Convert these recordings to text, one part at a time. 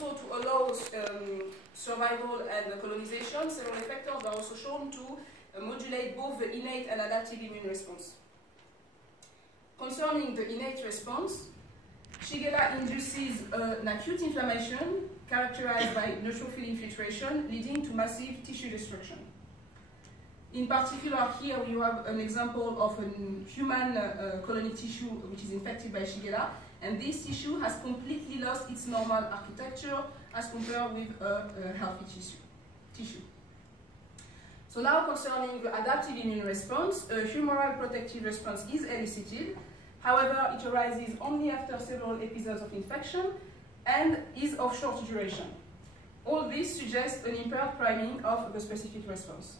also to allow survival and colonization, several effectors are also shown to modulate both the innate and adaptive immune response. Concerning the innate response, Shigella induces an acute inflammation characterized by neutrophil infiltration, leading to massive tissue destruction. In particular, here we have an example of a human colony tissue which is infected by Shigella, and this tissue has completely lost its normal architecture as compared with a healthy tissue. So now concerning the adaptive immune response, a humoral protective response is elicited. However, it arises only after several episodes of infection and is of short duration. All this suggests an impaired priming of the specific response.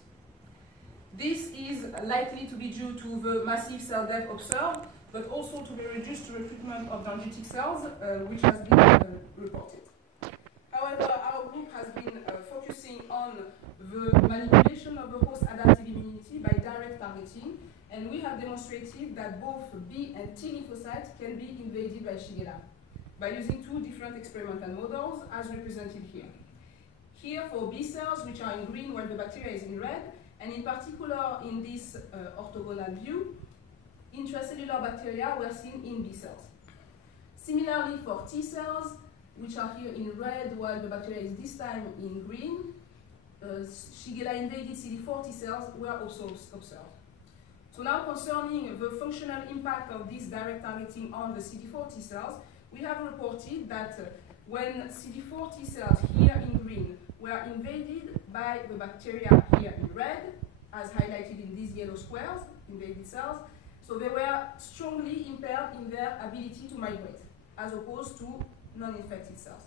This is likely to be due to the massive cell death observed, but also to the reduced recruitment of dendritic cells, which has been reported. However, our group has been focusing on the manipulation of the host adaptive immunity by direct targeting, and we have demonstrated that both B and T lymphocytes can be invaded by Shigella by using two different experimental models as represented here. Here for B cells, which are in green while the bacteria is in red, and in particular in this orthogonal view, intracellular bacteria were seen in B cells. Similarly for T cells, which are here in red while the bacteria is this time in green, Shigella invaded CD4 T cells were also observed. So now concerning the functional impact of this direct targeting on the CD4 T cells, we have reported that when CD4 T cells here in green were invaded by the bacteria here in red, as highlighted in these yellow squares, invaded cells, so they were strongly impaired in their ability to migrate, as opposed to non-infected cells.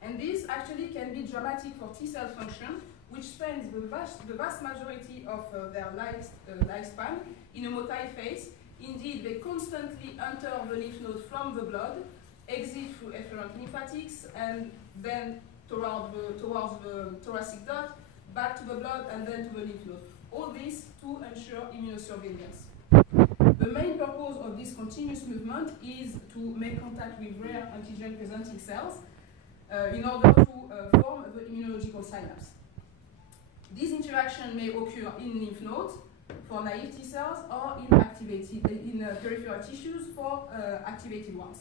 And this actually can be dramatic for T cell function, which spends the vast majority of their lifespan in a motile phase. Indeed, they constantly enter the lymph node from the blood, exit through efferent lymphatics, and then towards the thoracic duct, back to the blood, and then to the lymph node. All this to ensure immunosurveillance. The main purpose of this continuous movement is to make contact with rare antigen-presenting cells in order to form the immunological synapse. This interaction may occur in lymph nodes for naive T cells or in peripheral tissues for activated ones.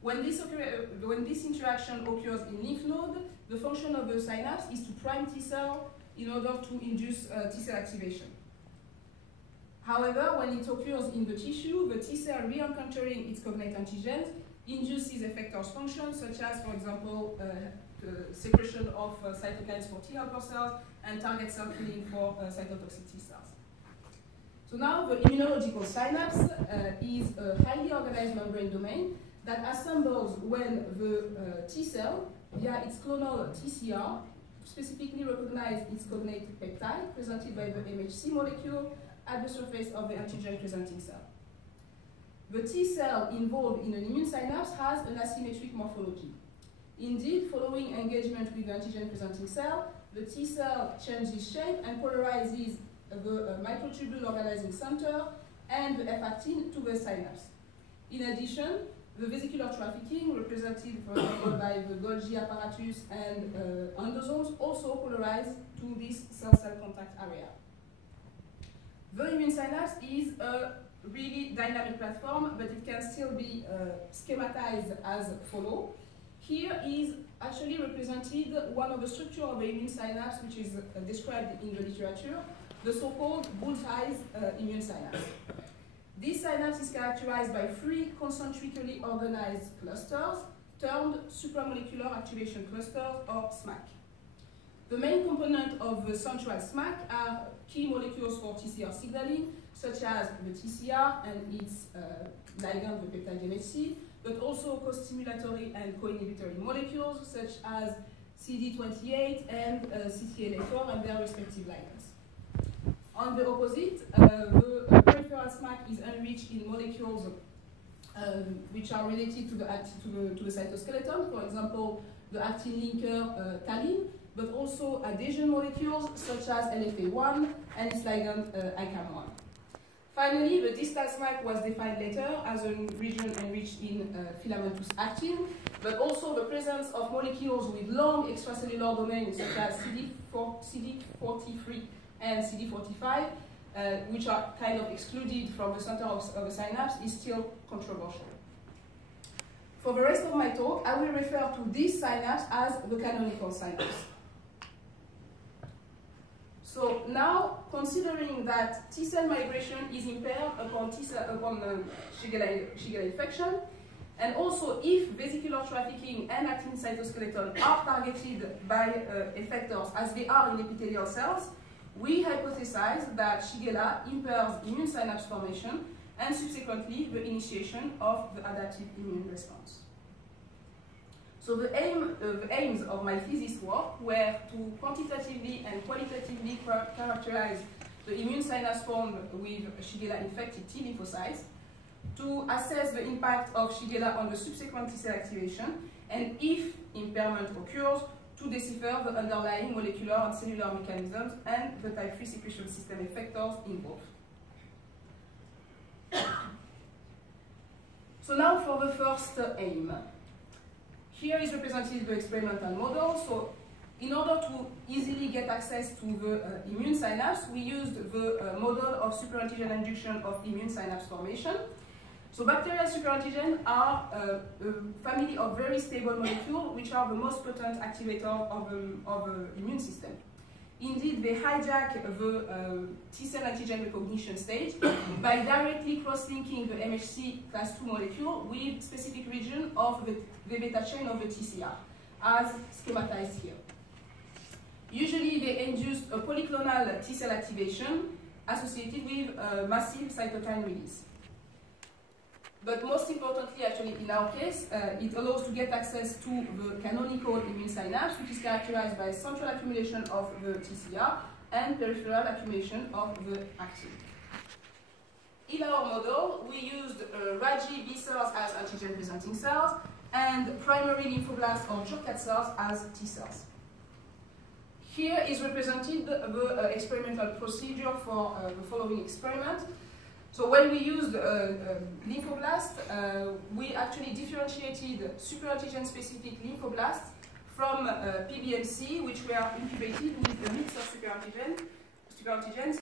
When this interaction occurs in lymph node, the function of the synapse is to prime T cell in order to induce T cell activation. However, when it occurs in the tissue, the T cell re-encountering its cognate antigens induces effector functions such as, for example, the secretion of cytokines for T helper cells and target cell killing for cytotoxic T cells. So now the immunological synapse is a highly organized membrane domain that assembles when the T cell, via its clonal TCR, specifically recognize its cognate peptide presented by the MHC molecule at the surface of the antigen-presenting cell. The T cell involved in an immune synapse has an asymmetric morphology. Indeed, following engagement with the antigen-presenting cell, the T cell changes shape and polarizes the microtubule organizing center and the F-actin to the synapse. In addition, the vesicular trafficking, represented for example by the Golgi apparatus and endosomes, also polarize to this cell-cell contact area. The immune synapse is a really dynamic platform, but it can still be schematized as follows. Here is actually represented one of the structure of the immune synapse, which is described in the literature, the so-called bullseye immune synapse. This synapse is characterized by three concentrically organized clusters, termed supramolecular activation clusters, or SMAC. The main component of the central SMAC are key molecules for TCR signaling, such as the TCR and its ligand, the peptide MHC, but also co-stimulatory and co-inhibitory molecules, such as CD28 and CTLA4 and their respective ligands. On the opposite, the peripheral SMAC is enriched in molecules which are related to the cytoskeleton, for example, the actin linker taline, but also adhesion molecules such as LFA1 and its ligand ICAM1. Finally, the distal SMAC was defined later as a region enriched in filamentous actin, but also the presence of molecules with long extracellular domains such as CD43 and CD45, which are kind of excluded from the center of the synapse, is still controversial. For the rest of my talk, I will refer to this synapse as the canonical synapse. So now, considering that T-cell migration is impaired upon Shigella infection, and also if vesicular trafficking and actin cytoskeleton are targeted by effectors as they are in epithelial cells, we hypothesize that Shigella impairs immune synapse formation and subsequently the initiation of the adaptive immune response. So the aims of my thesis work were to quantitatively and qualitatively characterize the immune synapse formed with Shigella-infected T lymphocytes, to assess the impact of Shigella on the subsequent T-cell activation, and if impairment occurs, to decipher the underlying molecular and cellular mechanisms and the type 3 secretion system effectors involved. So now for the first aim. Here is represented the experimental model. So in order to easily get access to the immune synapse, we used the model of superantigen induction of immune synapse formation. So bacterial superantigen are a family of very stable molecules which are the most potent activator of the immune system. Indeed, they hijack the T-cell antigen recognition stage by directly cross-linking the MHC class 2 molecule with specific region of the beta chain of the TCR, as schematized here. Usually, they induce a polyclonal T-cell activation associated with massive cytokine release. But most importantly, actually, in our case, it allows to get access to the canonical immune synapse, which is characterized by central accumulation of the TCR and peripheral accumulation of the actin. In our model, we used Raji B cells as antigen-presenting cells and primary lymphoblasts or Jurkat cells as T cells. Here is represented the experimental procedure for the following experiment. So when we used lymphoblast, we actually differentiated superantigen-specific lymphoblasts from PBMC, which were incubated with a mix of superantigens